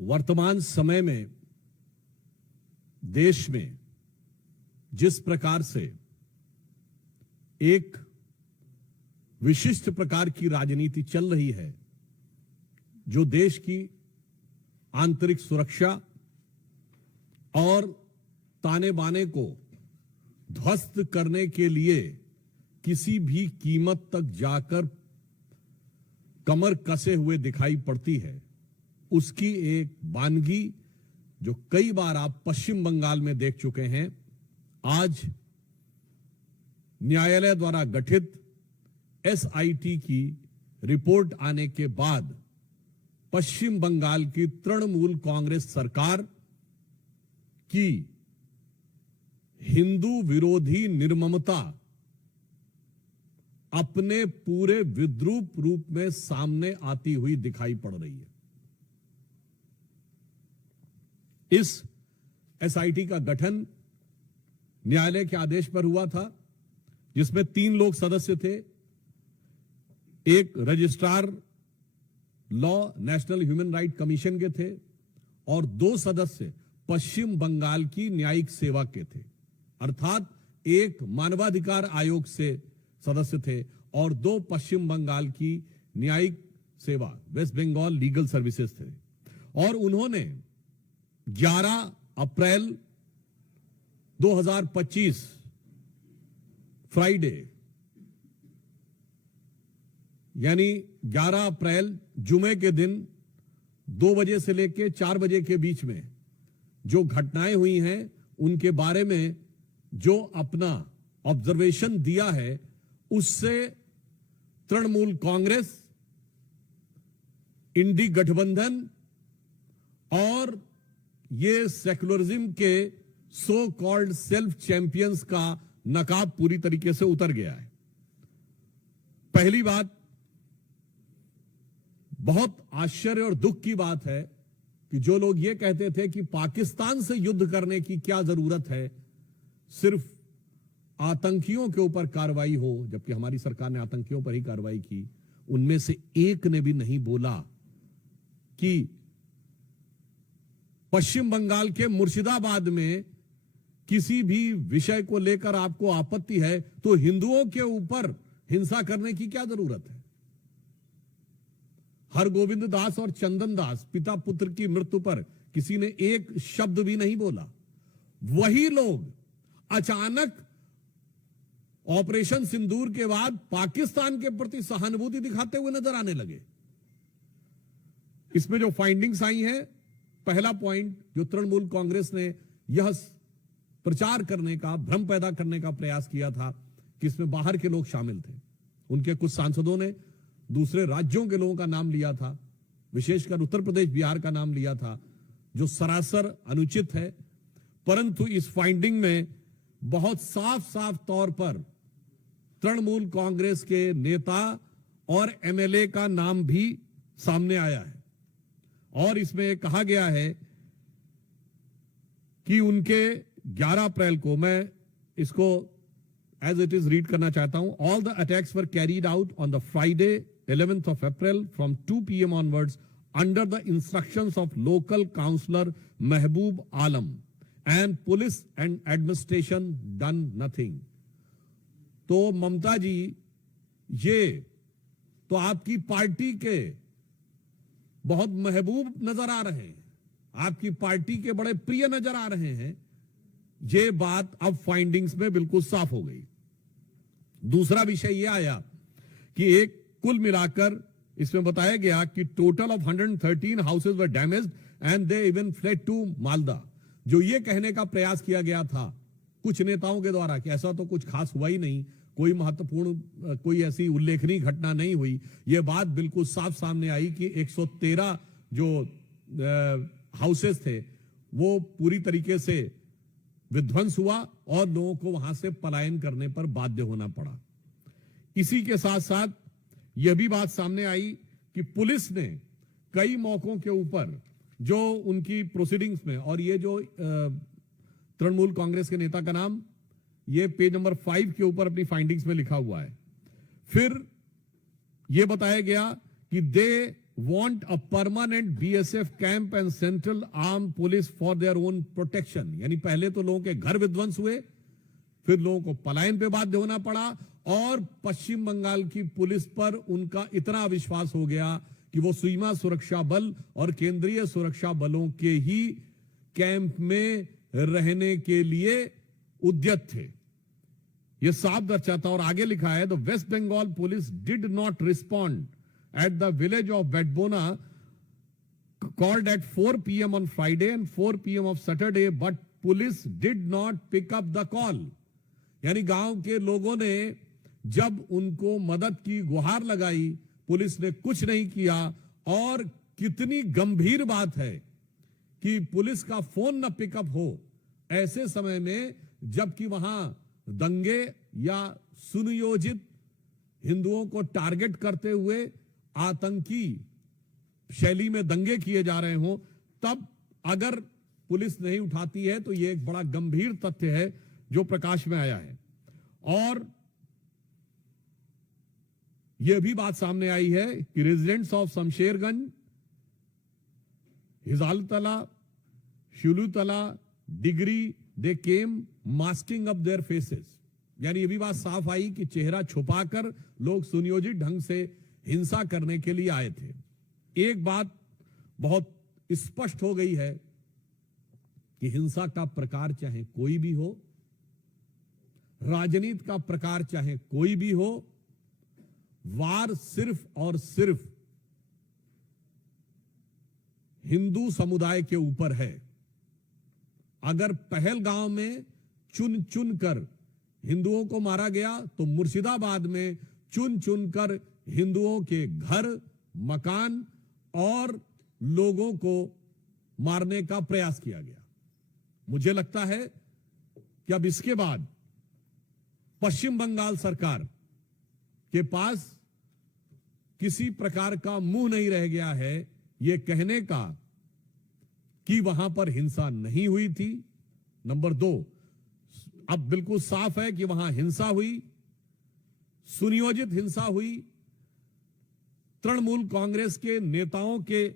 वर्तमान समय में देश में जिस प्रकार से एक विशिष्ट प्रकार की राजनीति चल रही है, जो देश की आंतरिक सुरक्षा और ताने बाने को ध्वस्त करने के लिए किसी भी कीमत तक जाकर कमर कसे हुए दिखाई पड़ती है, उसकी एक वानगी जो कई बार आप पश्चिम बंगाल में देख चुके हैं। आज न्यायालय द्वारा गठित एसआईटी की रिपोर्ट आने के बाद पश्चिम बंगाल की तृणमूल कांग्रेस सरकार की हिंदू विरोधी निर्ममता अपने पूरे विद्रूप रूप में सामने आती हुई दिखाई पड़ रही है। इस एसआईटी का गठन न्यायालय के आदेश पर हुआ था, जिसमें 3 लोग सदस्य थे। एक registrar law national human right commission के थे और 2 सदस्य पश्चिम बंगाल की न्यायिक सेवा के थे, अर्थात एक मानवाधिकार आयोग से सदस्य थे और 2 पश्चिम बंगाल की न्यायिक सेवा वेस्ट बंगाल लीगल सर्विसेज थे। और उन्होंने 11 अप्रैल 2025 फ्राइडे यानी 11 अप्रैल जुमे के दिन 2 बजे से लेकर 4 बजे के बीच में जो घटनाएं हुई हैं उनके बारे में जो अपना ऑब्जर्वेशन दिया है, उससे तृणमूल कांग्रेस, इंडी गठबंधन और ये सेक्युलरिज्म के सो कॉल्ड सेल्फ चैंपियंस का नकाब पूरी तरीके से उतर गया है। पहली बात, बहुत आश्चर्य और दुख की बात है कि जो लोग ये कहते थे कि पाकिस्तान से युद्ध करने की क्या जरूरत है, सिर्फ आतंकियों के ऊपर कार्रवाई हो, जबकि हमारी सरकार ने आतंकियों पर ही कार्रवाई की, उनमें से एक ने भी नहीं बोला कि पश्चिम बंगाल के मुर्शिदाबाद में किसी भी विषय को लेकर आपको आपत्ति है तो हिंदुओं के ऊपर हिंसा करने की क्या जरूरत है। हरगोविंद दास और चंदन दास पिता पुत्र की मृत्यु पर किसी ने एक शब्द भी नहीं बोला। वही लोग अचानक ऑपरेशन सिंदूर के बाद पाकिस्तान के प्रति सहानुभूति दिखाते हुए नजर आने लगे। इसमें जो फाइंडिंग्स आई हैं, पहला पॉइंट जो तृणमूल कांग्रेस ने यह प्रचार करने का, भ्रम पैदा करने का प्रयास किया था कि इसमें बाहर के लोग शामिल थे। उनके कुछ सांसदों ने दूसरे राज्यों के लोगों का नाम लिया था, विशेषकर उत्तर प्रदेश बिहार का नाम लिया था, जो सरासर अनुचित है। परंतु इस फाइंडिंग में बहुत साफ साफ तौर पर तृणमूल कांग्रेस के नेता और एमएलए का नाम भी सामने आया है और इसमें कहा गया है कि उनके 11 अप्रैल को, मैं इसको एज इट इज रीड करना चाहता हूं, all the attacks were carried out on the Friday 11th of April from 2 PM onwards under the instructions of local councillor Mehboob Alam and police and administration done nothing। तो ममता जी, ये तो आपकी party के बहुत महबूब नजर आ रहे हैं, आपकी पार्टी के बड़े प्रिय नजर आ रहे हैं। ये बात अब फाइंडिंग्स में बिल्कुल साफ हो गई। दूसरा विषय यह आया कि एक कुल मिलाकर इसमें बताया गया कि total of 113 houses were damaged and they even fled to Malda. जो ये कहने का प्रयास किया गया था कुछ नेताओं के द्वारा कि ऐसा तो कुछ खास हुआ ही नहीं, कोई महत्वपूर्ण, कोई ऐसी उल्लेखनीय घटना नहीं हुई, ये बात बिल्कुल साफ सामने आई कि 113 जो हाउसेज थे वो पूरी तरीके से विध्वंस हुआ और लोगों को वहां से पलायन करने पर बाध्य होना पड़ा। इसी के साथ साथ यह भी बात सामने आई कि पुलिस ने कई मौकों के ऊपर जो उनकी प्रोसीडिंग्स में, और ये जो तृणमूल कांग्रेस के नेता का नाम ये पेज नंबर 5 के ऊपर अपनी फाइंडिंग्स में लिखा हुआ है। फिर यह बताया गया कि दे want a permanent BSF camp and central armed police for their own protection. यानी पहले तो लोगों के घर विध्वंस हुए, फिर लोगों को पलायन पे बाध्य होना पड़ा, और पश्चिम बंगाल की पुलिस पर उनका इतना विश्वास हो गया कि वो सीमा सुरक्षा बल और केंद्रीय सुरक्षा बलों के ही कैंप में रहने के लिए उद्यत थे। ये साफ दर्शाता, और आगे लिखा है, the West Bengal police did not respond at the village of Bedbona called at 4 p.m. on Friday and 4 p.m. of Saturday, but police did not pick up the call. यानी गांव के लोगों ने जब उनको मदद की गुहार लगाई, पुलिस ने कुछ नहीं किया। और कितनी गंभीर बात है कि पुलिस का फोन न पिकअप हो ऐसे समय में, जबकि वहां दंगे या सुनियोजित हिंदुओं को टारगेट करते हुए आतंकी शैली में दंगे किए जा रहे हों, तब अगर पुलिस नहीं उठाती है तो यह एक बड़ा गंभीर तथ्य है जो प्रकाश में आया है। और यह भी बात सामने आई है कि रेजिडेंट्स ऑफ शमशेरगंज, हिजालतला, शुलूतला, डिग्री, they came masking up their faces. यानी यह भी बात साफ आई कि चेहरा छुपाकर लोग सुनियोजित ढंग से हिंसा करने के लिए आए थे। एक बात बहुत स्पष्ट हो गई है कि हिंसा का प्रकार चाहे कोई भी हो, राजनीति का प्रकार चाहे कोई भी हो, वार सिर्फ और सिर्फ हिंदू समुदाय के ऊपर है। अगर पहलगांव में चुन चुन कर हिंदुओं को मारा गया, तो मुर्शिदाबाद में चुन चुन कर हिंदुओं के घर, मकान और लोगों को मारने का प्रयास किया गया। मुझे लगता है कि अब इसके बाद पश्चिम बंगाल सरकार के पास किसी प्रकार का मुंह नहीं रह गया है यह कहने का कि वहां पर हिंसा नहीं हुई थी। नंबर 2, अब बिल्कुल साफ है कि वहां हिंसा हुई, सुनियोजित हिंसा हुई, तृणमूल कांग्रेस के नेताओं के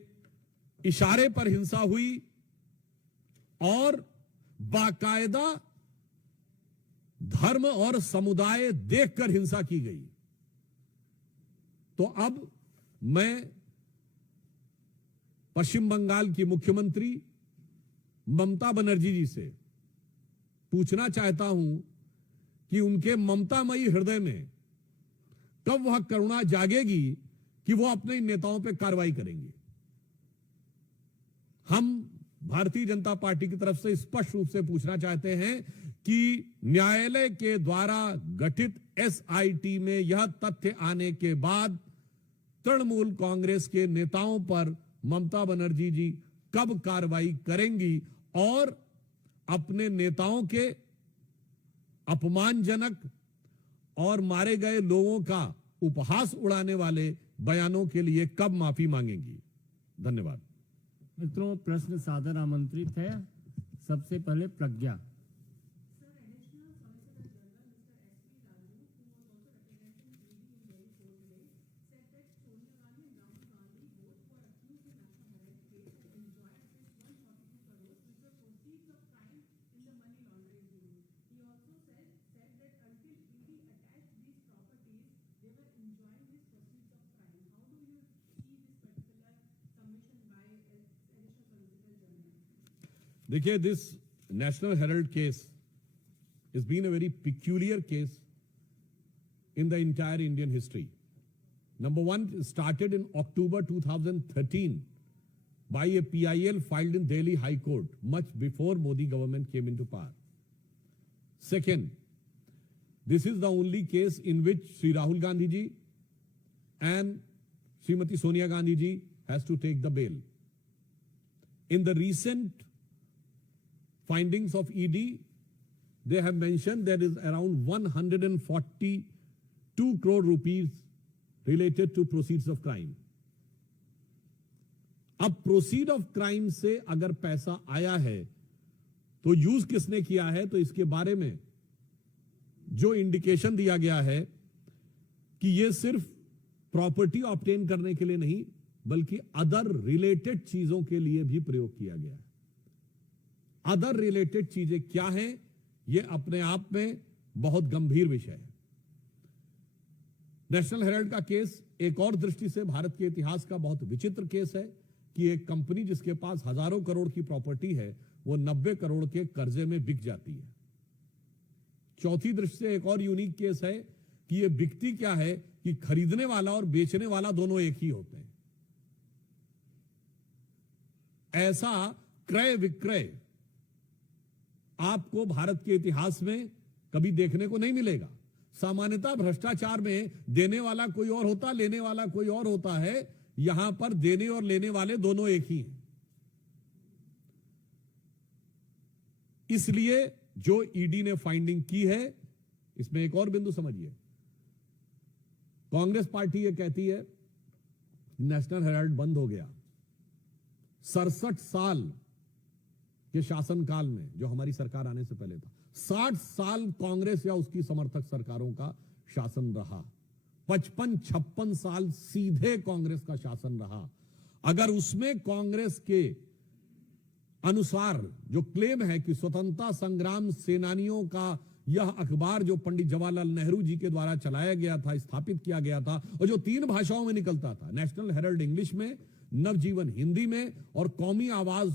इशारे पर हिंसा हुई और बाकायदा धर्म और समुदाय देखकर हिंसा की गई। तो अब मैं पश्चिम बंगाल की मुख्यमंत्री ममता बनर्जी जी से पूछना चाहता हूं कि उनके ममतामयी हृदय में कब वह करुणा जागेगी कि वो अपने नेताओं पे कार्रवाई करेंगे। हम भारतीय जनता पार्टी की तरफ से स्पष्ट रूप से पूछना चाहते हैं कि न्यायालय के द्वारा गठित एसआईटी में यह तथ्य आने के बाद तृणमूल कांग्रेस के नेताओं पर ममता बनर्जी जी कब कार्रवाई करेंगी और अपने नेताओं के अपमानजनक और मारे गए लोगों का उपहास उड़ाने वाले बयानों के लिए कब माफी मांगेंगी। धन्यवाद। मित्रों, प्रश्न सादर आमंत्रित है। सबसे पहले प्रज्ञा। देखिए, this National Herald case has been a very peculiar case in the entire Indian history. Number one, it started in October 2013 by a PIL filed in Delhi High Court, much before Modi government came into power. Second, this is the only case in which Sri Rahul Gandhi ji and Srimati Sonia Gandhi ji has to take the bail. In the recent findings of ED, they have mentioned there is around 142 crore rupees related to proceeds of crime. अब proceed of crime से अगर पैसा आया है तो use किसने किया है, तो इसके बारे में जो इंडिकेशन दिया गया है कि यह सिर्फ प्रॉपर्टी ऑब्टेन करने के लिए नहीं, बल्कि अदर रिलेटेड चीजों के लिए भी प्रयोग किया गया है। अदर रिलेटेड चीजें क्या हैं, यह अपने आप में बहुत गंभीर विषय है। नेशनल हेराल्ड का केस एक और दृष्टि से भारत के इतिहास का बहुत विचित्र केस है कि एक कंपनी जिसके पास हजारों करोड़ की प्रॉपर्टी है, वो 90 करोड़ के कर्जे में बिक जाती है। चौथी दृष्टि से एक और यूनिक केस है कि ये बिकती क्या है कि खरीदने वाला और बेचने वाला दोनों एक ही होते हैं। ऐसा क्रय विक्रय आपको भारत के इतिहास में कभी देखने को नहीं मिलेगा। सामान्यतः भ्रष्टाचार में देने वाला कोई और होता, लेने वाला कोई और होता है। यहां पर देने और लेने वाले दोनों एक ही हैं। इसलिए जो ईडी ने फाइंडिंग की है, इसमें एक और बिंदु समझिए। कांग्रेस पार्टी ये कहती है नेशनल हेराल्ड बंद हो गया। 67 साल के शासनकाल में, जो हमारी सरकार आने से पहले था, 60 साल कांग्रेस या उसकी समर्थक सरकारों का शासन रहा। 55-56 साल सीधे कांग्रेस का शासन रहा। अगर उसमें कांग्रेस के अनुसार जो क्लेम है कि स्वतंत्रता संग्राम सेनानियों का यह अखबार जो पंडित जवाहरलाल नेहरू जी के द्वारा चलाया गया था, स्थापित किया गया था, और जो 3 भाषाओं में निकलता था, नेशनल हेराल्ड इंग्लिश में, नवजीवन हिंदी में और कौमी आवाज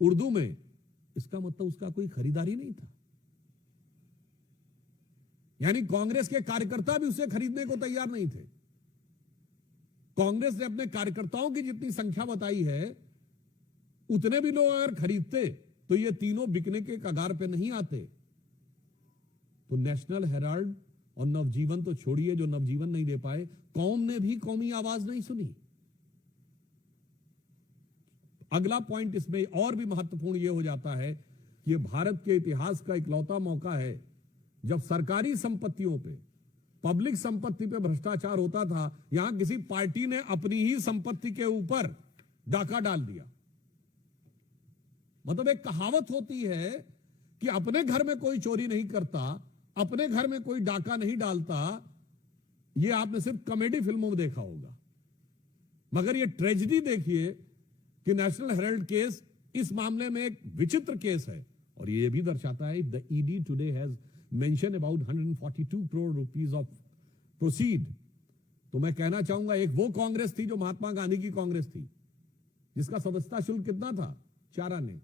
उर्दू में, इसका मतलब उसका कोई खरीदारी नहीं था। यानी कांग्रेस के कार्यकर्ता भी उसे खरीदने को तैयार नहीं थे। कांग्रेस ने अपने कार्यकर्ताओं की जितनी संख्या बताई है, उतने भी लोग अगर खरीदते तो ये तीनों बिकने के कगार पे नहीं आते। तो नेशनल हेराल्ड और नवजीवन तो छोड़िए, जो नवजीवन नहीं दे पाए, कौम ने भी कौमी आवाज नहीं सुनी। अगला पॉइंट इसमें और भी महत्वपूर्ण यह हो जाता है कि यह भारत के इतिहास का इकलौता मौका है जब सरकारी संपत्तियों पे, पब्लिक संपत्ति पे भ्रष्टाचार होता था। यहां किसी पार्टी ने अपनी ही संपत्ति के ऊपर डाका डाल दिया। मतलब एक कहावत होती है कि अपने घर में कोई चोरी नहीं करता, अपने घर में कोई डाका नहीं डालता। यह आपने सिर्फ कॉमेडी फिल्मों में देखा होगा, मगर यह ट्रेजेडी देखिए कि नेशनल हेराल्ड केस इस मामले में एक विचित्र केस है। और यह भी दर्शाता है the ED today has mention about 142 crore rupees of proceed. तो मैं कहना चाहूंगा, एक वो कांग्रेस थी जो महात्मा गांधी की कांग्रेस थी, जिसका सदस्यता शुल्क कितना था? 4 आने।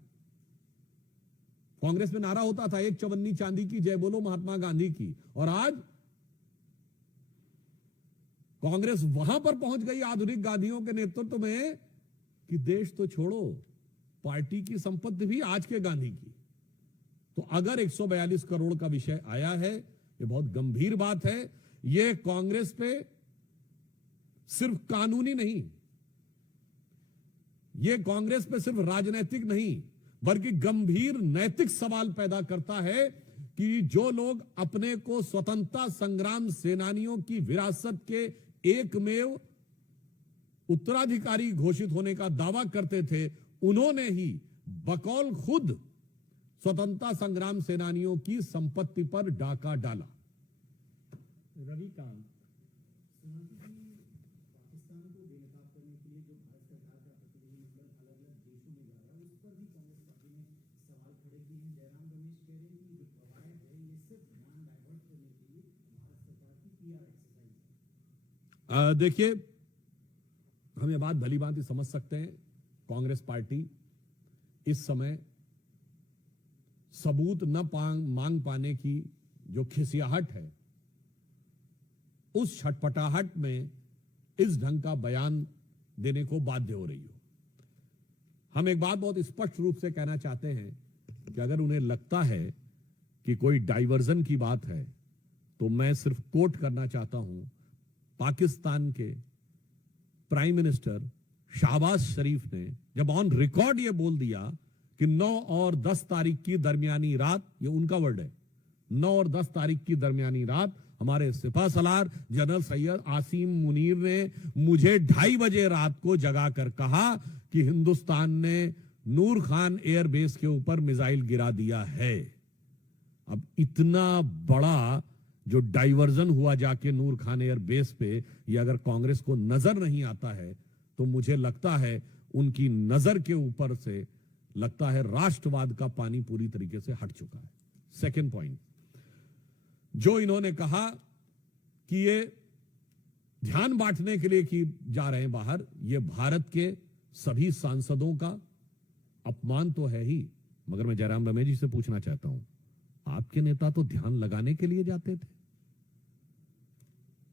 कांग्रेस में नारा होता था, एक चवन्नी चांदी की, जय बोलो महात्मा गांधी की। और आज कांग्रेस वहां पर पहुंच गई आधुनिक गांधियों के नेतृत्व में कि देश तो छोड़ो, पार्टी की संपत्ति भी आज के गांधी की। तो अगर 142 करोड़ का विषय आया है, यह बहुत गंभीर बात है। यह कांग्रेस पे सिर्फ कानूनी नहीं, यह कांग्रेस पे सिर्फ राजनीतिक नहीं, बल्कि गंभीर नैतिक सवाल पैदा करता है कि जो लोग अपने को स्वतंत्रता संग्राम सेनानियों की विरासत के एकमेव उत्तराधिकारी घोषित होने का दावा करते थे, उन्होंने ही बकौल खुद स्वतंत्रता संग्राम सेनानियों की संपत्ति पर डाका डाला। रविकांत, देखिए, हम ये बात भली भांति समझ सकते हैं। कांग्रेस पार्टी इस समय सबूत न मांग पाने की जो खिसियाहट है, उस छटपटाहट में इस ढंग का बयान देने को बाध्य हो रही हो। हम एक बात बहुत स्पष्ट रूप से कहना चाहते हैं कि अगर उन्हें लगता है कि कोई डाइवर्जन की बात है, तो मैं सिर्फ कोट करना चाहता हूं पाकिस्तान के प्राइम मिनिस्टर शहबाज शरीफ ने जब ऑन रिकॉर्ड ये बोल दिया कि 9 और 10 तारीख की दरमियानी रात, ये उनका वर्ड है, 9 और 10 तारीख की दरमियानी रात हमारे सिपह सलार जनरल सैयद आसिम मुनीर ने मुझे 2:30 बजे रात को जगा कर कहा कि हिंदुस्तान ने नूर खान एयरबेस के ऊपर मिसाइल गिरा दिया है। अब इतना बड़ा जो डाइवर्जन हुआ जाके नूर खान एयरबेस पे, ये अगर कांग्रेस को नजर नहीं आता है, तो मुझे लगता है उनकी नजर के ऊपर से लगता है राष्ट्रवाद का पानी पूरी तरीके से हट चुका है। सेकंड पॉइंट, जो इन्होंने कहा कि ये ध्यान बांटने के लिए कि जा रहे हैं बाहर, ये भारत के सभी सांसदों का अपमान तो है ही, मगर मैं जयराम रमेश जी से पूछना चाहता हूं, आपके नेता तो ध्यान लगाने के लिए जाते थे।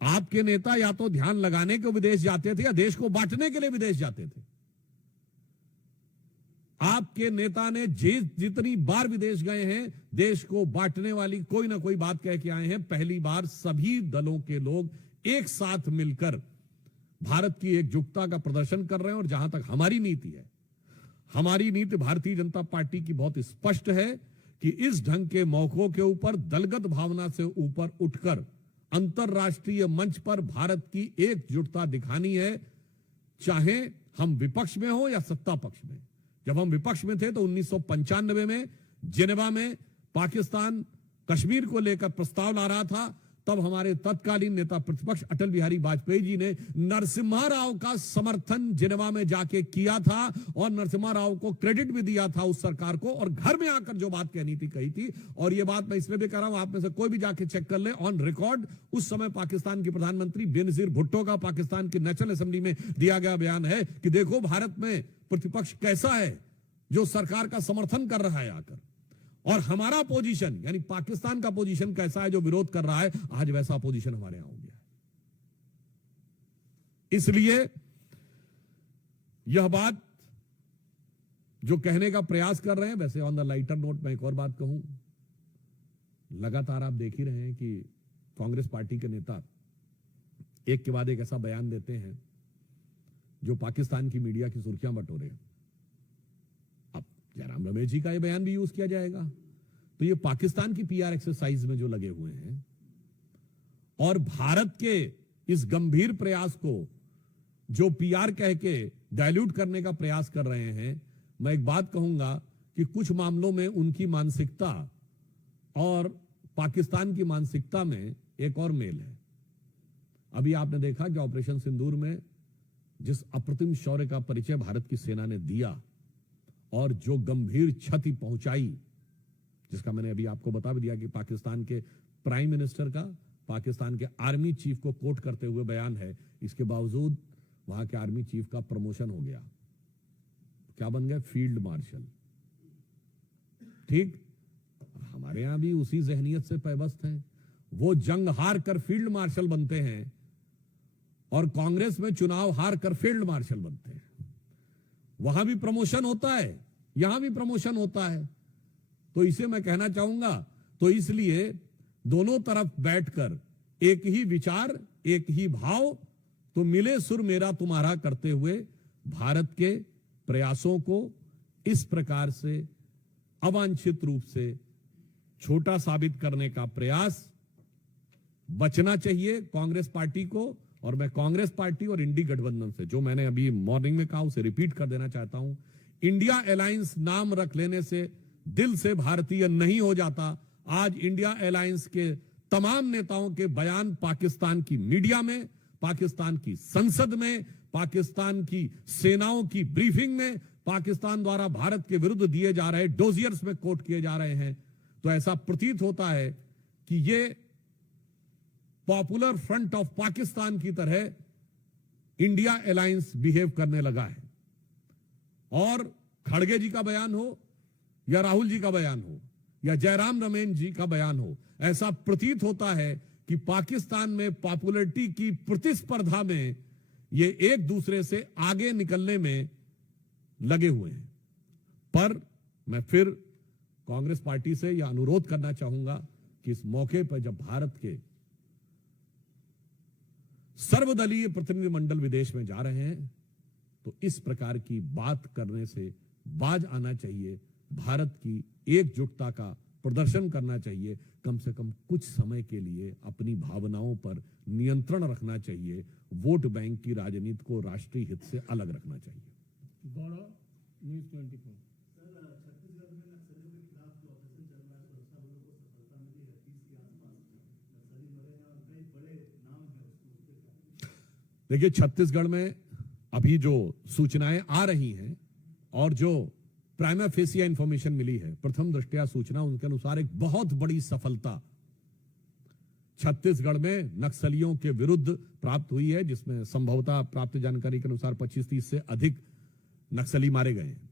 आपके नेता या तो ध्यान लगाने के विदेश जाते थे या देश को बांटने के लिए विदेश जाते थे। आपके नेता ने जितनी बार विदेश गए हैं, देश को बांटने वाली कोई ना कोई बात कह के आए हैं। पहली बार सभी दलों के लोग एक साथ मिलकर भारत की एकजुटता का प्रदर्शन कर रहे हैं। और जहां तक हमारी नीति है, हमारी नीति भारतीय जनता पार्टी की बहुत स्पष्ट है कि इस ढंग के मौकों के ऊपर दलगत भावना से ऊपर उठकर अंतरराष्ट्रीय मंच पर भारत की एकजुटता दिखानी है, चाहे हम विपक्ष में हो या सत्ता पक्ष में। जब हम विपक्ष में थे तो 1995 में जिनेवा में पाकिस्तान कश्मीर को लेकर प्रस्ताव ला रहा था, तब हमारे तत्कालीन नेता प्रतिपक्ष अटल बिहारी वाजपेयी जी ने नरसिम्हा राव का समर्थन जिनेवा में जाके किया था और नरसिम्हा राव को क्रेडिट भी दिया था उस सरकार को, और घर में आकर जो बात कहनी थी कही थी। और ये बात मैं इसलिए भी कह रहा हूं, आप में से कोई भी जाके चेक कर ले, ऑन रिकॉर्ड उस समय पाकिस्तान के प्रधानमंत्री बेनजीर भुट्टो का पाकिस्तान की नेशनल असेंबली में दिया गया बयान है कि देखो भारत में प्रतिपक्ष कैसा है जो सरकार का समर्थन कर रहा है आकर, और हमारा पोजीशन यानी पाकिस्तान का पोजीशन कैसा है जो विरोध कर रहा है। आज वैसा पोजीशन हमारे यहां हो गया है। इसलिए यह बात जो कहने का प्रयास कर रहे हैं, वैसे ऑन द लाइटर नोट मैं एक और बात कहूं, लगातार आप देख ही रहे हैं कि कांग्रेस पार्टी के नेता एक के बाद एक ऐसा बयान देते हैं जो पाकिस्तान की मीडिया की सुर्खियां बटोरे। अब जयराम रमेश जी का ये बयान भी यूज किया जाएगा, तो ये पाकिस्तान की पीआर एक्सरसाइज में जो लगे हुए हैं और भारत के इस गंभीर प्रयास को जो पीआर कह के डाइल्यूट करने का प्रयास कर रहे हैं, मैं एक बात कहूंगा कि कुछ मामलों में उनकी मानसिकता और पाकिस्तान की मानसिकता में एक और मेल है। अभी आपने देखा कि ऑपरेशन सिंदूर में जिस अप्रतिम शौर्य का परिचय भारत की सेना ने दिया और जो गंभीर क्षति पहुंचाई, जिसका मैंने अभी आपको बता भी दिया कि पाकिस्तान के प्राइम मिनिस्टर का पाकिस्तान के आर्मी चीफ को कोट करते हुए बयान है, इसके बावजूद वहां के आर्मी चीफ का प्रमोशन हो गया, क्या बन गए? Field marshal. ठीक, हमारे यहां भी उसी जहनियत से पैबस्त हैं। वो जंग हार कर फील्ड मार्शल बनते हैं और कांग्रेस में चुनाव हार कर फील्ड मार्शल बनते हैं। वहां भी प्रमोशन होता है, यहां भी प्रमोशन होता है। तो इसे मैं कहना चाहूंगा, तो इसलिए दोनों तरफ बैठकर एक ही विचार, एक ही भाव, तो मिले सुर मेरा तुम्हारा करते हुए भारत के प्रयासों को इस प्रकार से अवांछित रूप से छोटा साबित करने का प्रयास बचना चाहिए कांग्रेस पार्टी को। और मैं कांग्रेस पार्टी और इंडी गठबंधन से, जो मैंने अभी मॉर्निंग में कहा, उसे रिपीट कर देना चाहता हूं। इंडिया अलायंस नाम रख लेने से दिल से भारतीय नहीं हो जाता। आज इंडिया अलायंस के तमाम नेताओं के बयान पाकिस्तान की मीडिया में, पाकिस्तान की संसद में, पाकिस्तान की सेनाओं की ब्रीफिंग में, पाकिस्तान द्वारा भारत के विरुद्ध दिए जा रहे डोजियर्स में कोट किए जा रहे हैं। तो ऐसा प्रतीत होता है कि ये पॉपुलर फ्रंट ऑफ पाकिस्तान की तरह इंडिया अलायंस बिहेव करने लगा है। और खड़गे जी का बयान हो या राहुल जी का बयान हो या जयराम रमेश जी का बयान हो, ऐसा प्रतीत होता है कि पाकिस्तान में पॉपुलरिटी की प्रतिस्पर्धा में ये एक दूसरे से आगे निकलने में लगे हुए हैं। पर मैं फिर कांग्रेस पार्टी से यह अनुरोध करना चाहूंगा कि इस मौके पर जब भारत के सर्वदलीय प्रतिनिधिमंडल विदेश में जा रहे हैं, तो इस प्रकार की बात करने से बाज आना चाहिए। भारत की एकजुटता का प्रदर्शन करना चाहिए। कम से कम कुछ समय के लिए अपनी भावनाओं पर नियंत्रण रखना चाहिए। वोट बैंक की राजनीति को राष्ट्रीय हित से अलग रखना चाहिए। गौरव, न्यूज़ 24। देखिए, छत्तीसगढ़ में अभी जो सूचनाएं आ रही हैं और जो प्राइमा फेसिया इंफॉर्मेशन मिली है, प्रथम दृष्टया सूचना उनके अनुसार एक बहुत बड़ी सफलता छत्तीसगढ़ में नक्सलियों के विरुद्ध प्राप्त हुई है, जिसमें संभवतः प्राप्त जानकारी के अनुसार 25-30 से अधिक नक्सली मारे गए हैं।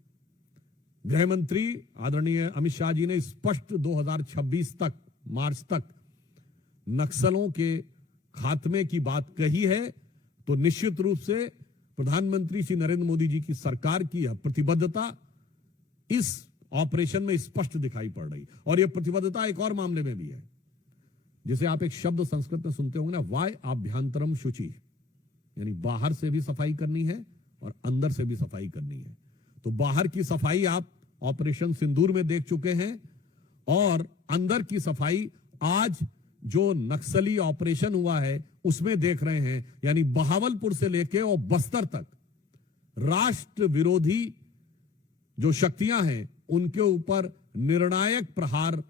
गृह मंत्री आदरणीय अमित शाह जी ने स्पष्ट 2026 तक, मार्च तक नक्सलों के खात्मे की बात कही है, तो निश्चित रूप से प्रधानमंत्री श्री नरेंद्र मोदी जी की सरकार की यह प्रतिबद्धता इस ऑपरेशन में स्पष्ट दिखाई पड़ रही। और यह प्रतिबद्धता एक और मामले में भी है, जिसे आप एक शब्द संस्कृत में सुनते होंगे ना, वाय आभ्यंतरम शुचि, यानी बाहर से भी सफाई करनी है और अंदर से भी सफाई करनी है। तो बाहर की सफाई आप ऑपरेशन सिंदूर में देख चुके हैं, और अंदर की सफाई आज जो नक्सली ऑपरेशन हुआ है उसमें देख रहे हैं। यानी बहावलपुर से लेके और बस्तर तक राष्ट्र विरोधी जो शक्तियां हैं उनके ऊपर निर्णायक प्रहार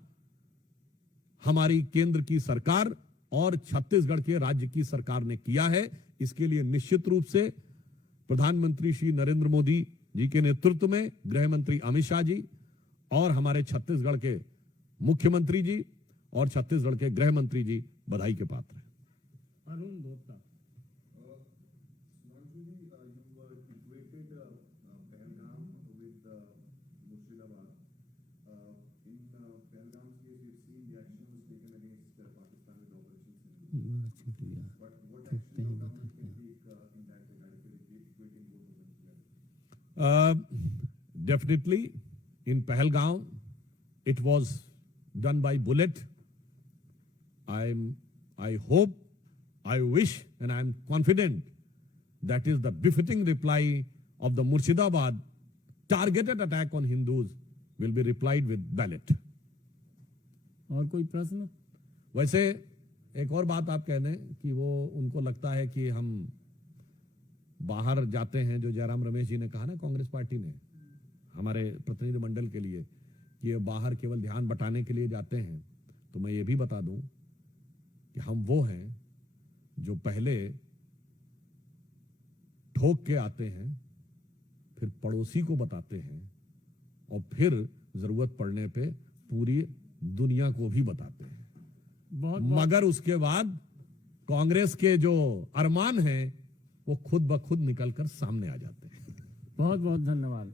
हमारी केंद्र की सरकार और छत्तीसगढ़ के राज्य की सरकार ने किया है। इसके लिए निश्चित रूप से प्रधानमंत्री श्री नरेंद्र मोदी जी के नेतृत्व में गृह मंत्री अमित शाह जी और हमारे छत्तीसगढ़ के मुख्यमंत्री जी और छत्तीसगढ़ के गृह मंत्री जी बधाई के पात्र हैं। अरुण धोता। Definitely, in Pahalgaon, it was done by bullet. I hope, I wish, and I am confident that is the befitting reply of the Murshidabad targeted attack on Hindus will be replied with ballot. और कोई प्रश्न? वैसे एक और बात आप कह दें कि वो उनको लगता है कि हम बाहर जाते हैं, जो जयराम रमेश जी ने कहा ना कांग्रेस पार्टी ने हमारे प्रतिनिधि मंडल के लिए कि ये बाहर केवल ध्यान बटाने के लिए जाते हैं, तो मैं ये भी बता दूं कि हम वो हैं जो पहले ठोक के आते हैं, फिर पड़ोसी को बताते हैं और फिर जरूरत पड़ने पे पूरी दुनिया को भी बताते हैं। मगर उसके बाद कांग्रेस के जो अरमान हैं वो खुद ब खुद निकलकर सामने आ जाते हैं। बहुत बहुत धन्यवाद।